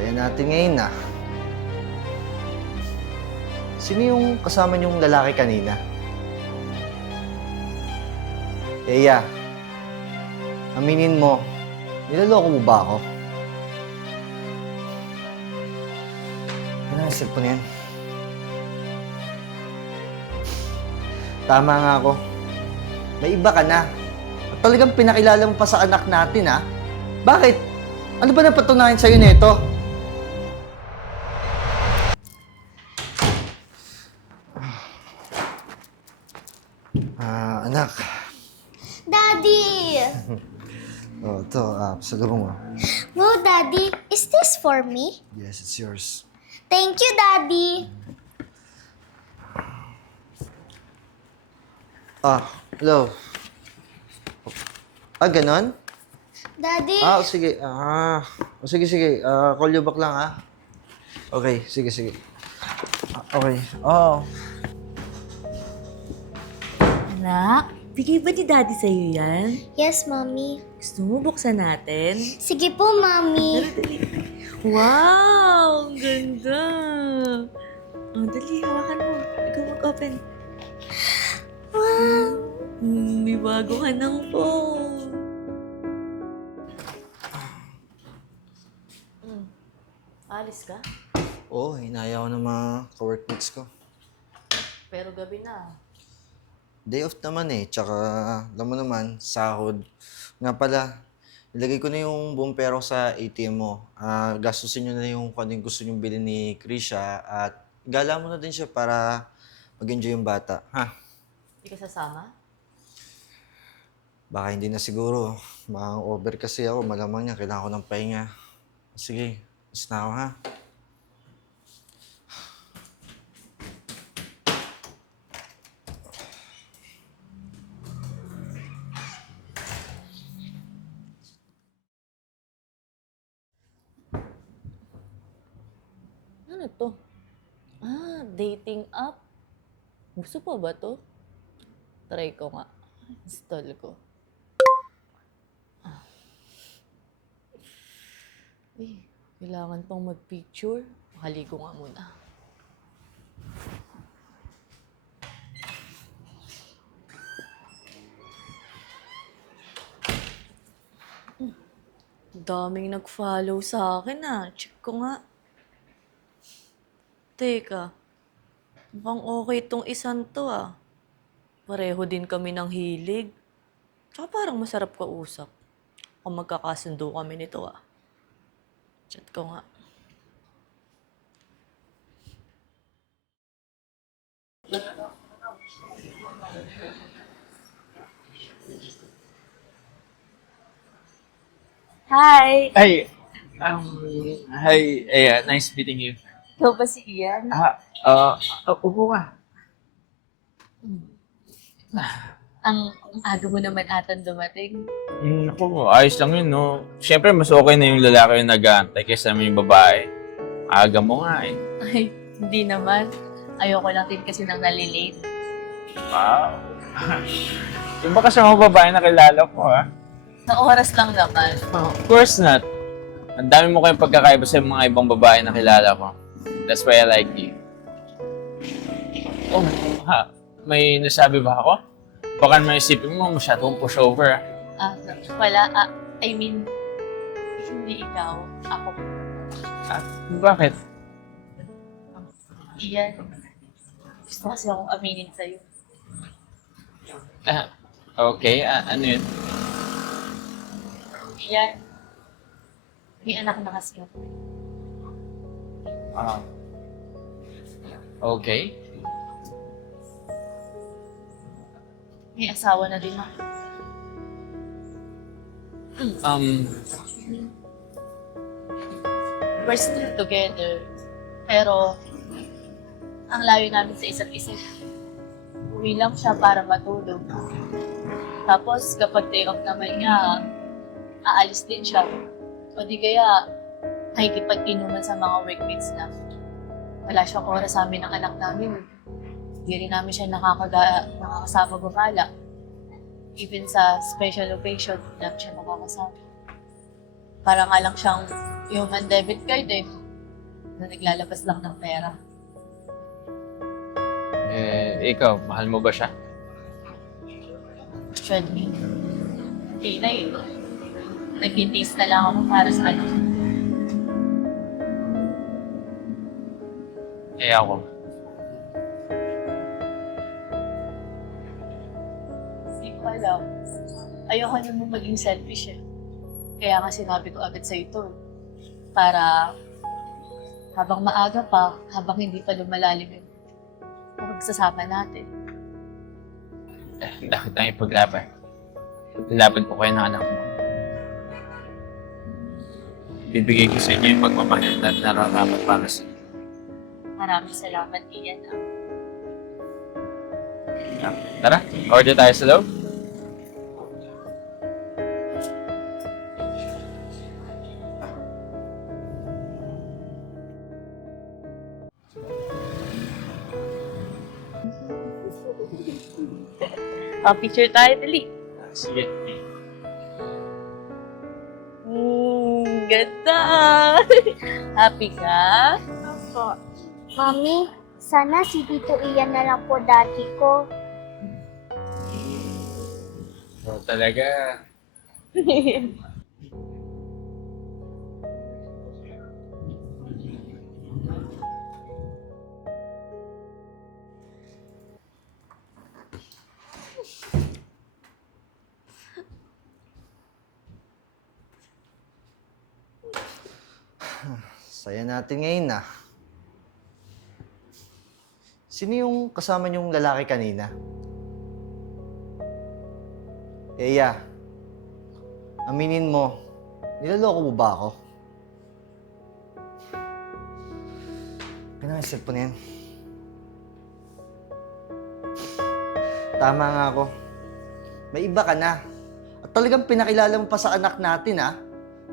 Saya natin ngayon ah. Sino yung kasama niyong lalaki kanina? Eya, aminin mo, niloloko mo ba ako? Ano ang cellphone na yan? Tama nga ako. May iba ka na. At talagang pinakilala mo pa sa anak natin, ha? Bakit? Ano ba napatunayan sa'yo nito? Ah, Oh, ito, ah, pasalubong mo. Wow, Daddy, is this for me? Yes, it's yours. Thank you, Daddy! Ah, hello. Ah, ganon? Daddy, Ah, o sige. Ah, o sige, sige. Ah, call you back lang, ha? Okay, sige, sige. Ah, okay. Oh, Anak, bigay ba ni Daddy sa'yo yan? yes, Mommy. Gusto mo buksan natin? Sige po, Mommy. Wow! Ang ganda! Oh, dali, hawakan mo. Ikaw mag-open. Wow! Hmm, may bago ka ng phone. Hmm. Alis ka? Oo, oh, hinaya ko ng mga ka-workmates ko. Pero gabi na. Day off naman eh. Tsaka, alam mo naman, sahod. Nga pala, ilagay ko na yung buong pera ko sa ATM mo. Ah, gastusin nyo na yung kung ano yung gusto nyo bilhin ni Krisha at gala mo na din siya para mag-enjoy yung bata. Ha? Hindi ka sasama? Baka hindi na siguro. Baka over kasi ako. Malamang niya, kailangan ko ng pahinga. Sige, mas na ako ha. To? Ah, dating app. Gusto pa ba to? Try ko nga. Install ko. Ah. Eh, kailangan pang mag-picture. Makaligo nga muna. Hmm. Daming nag-follow sa akin ah. Check ko nga. Teka, mukhang okay tong isang to ah. Pareho din kami ng hilig. Tsaka parang masarap kausap. Kung magkakasundo kami nito ah. Chat ko nga. Hi! Ay, um, hi, eh, nice meeting you. Ikaw ba si Ian? Ah, uh, uh, upo ka. Ang ang aga mo naman atan dumating. Hmm, ako, ayos lang yun, no? Siyempre, mas okay na yung lalaki yung nag-aantay kaysa naman yung babae. Aga mo nga, eh. Ay, hindi naman. Ayoko lang din kasi nang nalilate. Wow. yung ba kasi mga babae na kilala ko, ha? Sa oras lang naman. of course not. Ang dami mo kayong pagkakaiba sa mga ibang babae na kilala ko. That's why I like you. Oh, ha? May nasabi ba ako? Baka may isipin mo, masyadong pushover, ah. Wala. Ah, I mean, hindi ikaw. Ako. Ah, bakit? Ian. Gusto kasi akong aminin sa'yo. Ah, okay, ah, ano yun? Ian. May anak na kasi ako. Ah. Okay. May asawa na din ako. Um, We're still together. Pero, ang layo namin sa isa't isa. Uwi lang siya para matulog. Tapos, kapag day off naman niya, aalis din siya. O di kaya, nakikipag-inuman sa mga workmates na wala siyang oras sa amin ng anak namin. Hindi rin namin siya nakakaga, nakakasama gumala. Even sa special occasion, hindi namin siya nakakasama. Para nga lang siyang human debit card eh. Na naglalabas lang ng pera. Eh, ikaw, mahal mo ba siya? Actually, hindi na eh. Nagtitis na lang ako para sa kanya. Eh, ako. Hindi ko alam. Ayoko naman maging selfish eh. Kaya nga sinabi ko agad sa ito. Para habang maaga pa, habang hindi pa lumalalim yung pagsasama natin. Eh, bakit tayo? Paglaban ko kayo ng anak mo. Bibigay ko sa inyo yung pagmamahal na nararapat para sa inyo. Maraming salamat, Ian. ah. Tara, order tayo sa loob. Ah, picture tayo, dali. Sige. Mm, ganda! Happy ka? Opo. Mami, sana si Tito Ian na lang po dati ko. Oh, talaga. Saya natin ngayon na. Sino yung kasama niyong lalaki kanina? Eya, aminin mo, nilaloko mo ba ako? Ano yung cellphone na yan? Tama nga ako. May iba ka na. At talagang pinakilala mo pa sa anak natin, ha?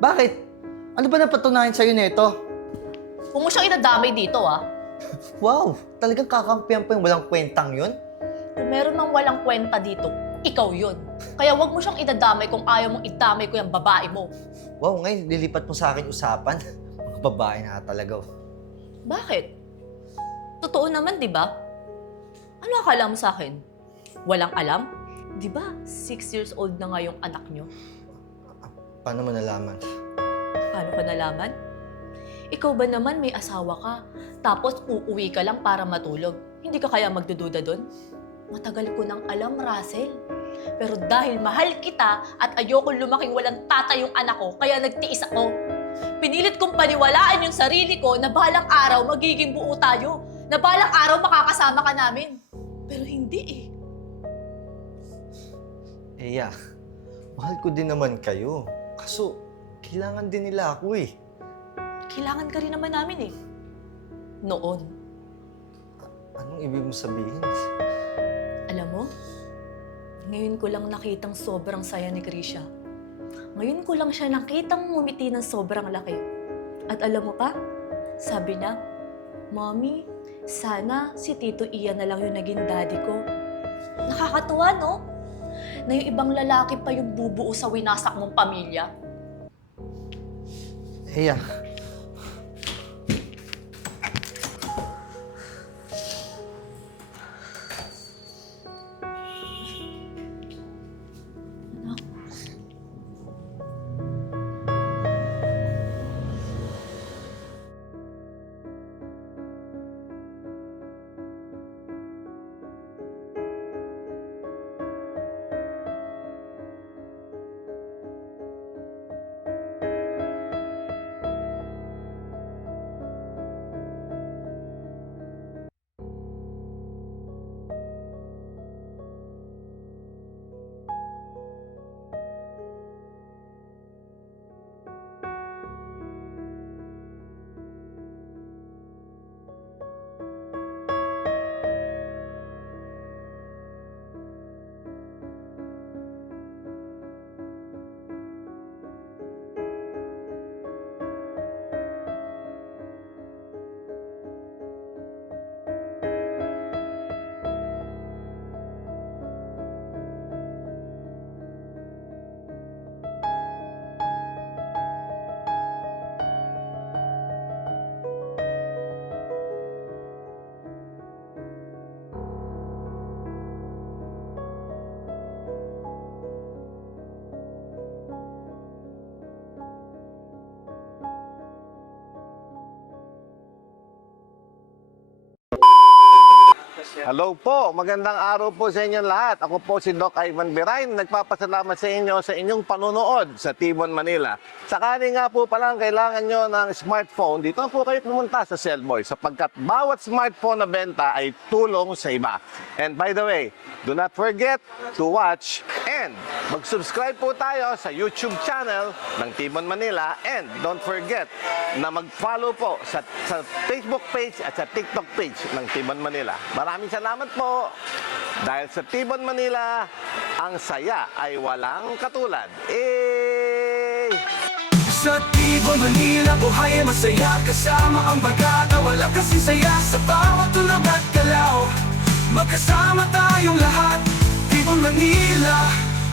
Bakit? Ano ba napatunayan sa'yo nito? Huwag mo siyang idadamay dito ah. Wow! Talagang kakampihan pa yung walang kwentang yun? Kung meron mang walang kwenta dito, ikaw yun. Kaya huwag mo siyang idadamay kung ayaw mong idamay ko yung babae mo. Wow, ngayon lilipat mo sa akin usapan. Mga babae na talaga. oh. Bakit? Totoo naman, di ba? Ano akala mo sa akin? Walang alam? Di ba, six years old na nga yung anak nyo? Paano mo nalaman? Paano ka nalaman? Ikaw ba naman may asawa ka, tapos uuwi ka lang para matulog? Hindi ka kaya magdududa doon? Matagal ko nang alam, Russell. Pero dahil mahal kita at ayoko lumaking walang tatay yung anak ko, kaya nagtiis ako. Pinilit kong paniwalaan yung sarili ko na balang araw magiging buo tayo. Na balang araw makakasama ka namin. Pero hindi eh. Eya, mahal ko din naman kayo. Kaso, kailangan din nila ako eh. Kailangan ka rin naman namin eh. Noon. Anong ibig mo sabihin? Alam mo, ngayon ko lang nakitang sobrang saya ni Grisha. Ngayon ko lang siya nakitang ngumiti ng sobrang laki. At alam mo pa, sabi niya, Mommy, sana si Tito Ian na lang yung naging daddy ko. Nakakatuwa, no? Na yung ibang lalaki pa yung bubuo sa winasak mong pamilya. Eya, Hello po, magandang araw po sa inyong lahat. Ako po si Doc Ivan Birain, nagpapasalamat sa inyo sa inyong panunood sa Tibon, Manila. Sakali nga po palang kailangan nyo ng smartphone, dito po kayo pumunta sa Cellboy sapagkat bawat smartphone na benta ay tulong sa iba. And by the way, do not forget to watch and mag-subscribe po tayo sa YouTube channel ng Tibon, Manila and don't forget na mag-follow po sa, sa Facebook page at sa TikTok page ng Tibon, Manila. Maraming salamat po. Dahil sa Tibon, Manila, ang saya ay walang katulad. Eh! Sa Tibo, Manila, buhay ay masaya Kasama ang bagata, wala kasing saya Sa bawat tulog at galaw Magkasama tayong lahat Tibo, Manila,